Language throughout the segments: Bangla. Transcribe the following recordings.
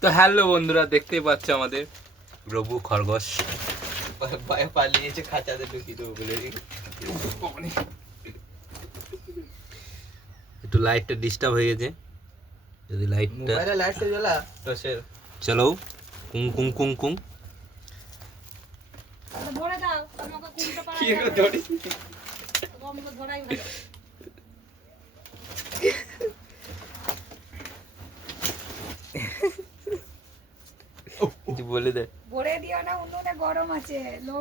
তো হ্যালো বন্ধুরা, দেখতেই পাচ্ছ আমাদের রবু খরগোশ পালিয়েছে, খাঁচাতে ঢুকিয়ে দেবো বলে। একটু লাইটটা ডিস্টার্ব হয়ে গেছে, যদি লাইটটা লাইটটা জ্বলা টসের। চলো কুং কুং কুং কুং। ভরে দাও, আমাকে কুমটা পাড়া কি করে ধরিস? আমাকে ধরাই ভালো। বলে দে। ভরে দিও না, উনুনে গরম আছে।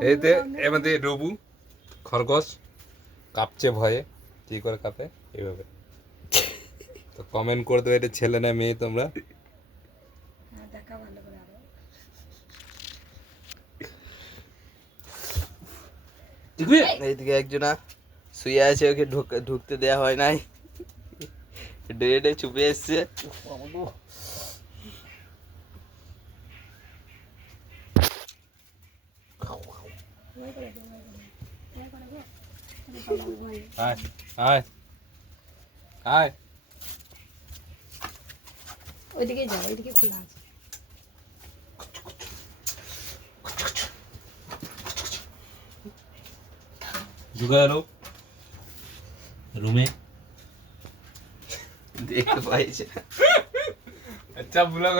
এইতে আমাদের রবু খরগোশ কাঁপছে ভয়ে। কি করে কাঁপে? এইভাবে। তো কমেন্ট করে দেবে এটা ছেলে না মেয়ে তোমরা। হ্যাঁ, দেখা ভালো করে আরো। এইদিকে একজনা শুয়ে আছে, ওকে ঢুকতে দেয়া হয় নাই, ডেটে চুপে এসছে। ভয় করে দে, ভয় করে দে। আরে বাবা, ভয়। আয় আয় আয়। ওইদিকে যাও, ওইদিকে খোলা আছে। ঢুকে গেল রুমে। দেখতে পাইছে। আচ্ছা বুলা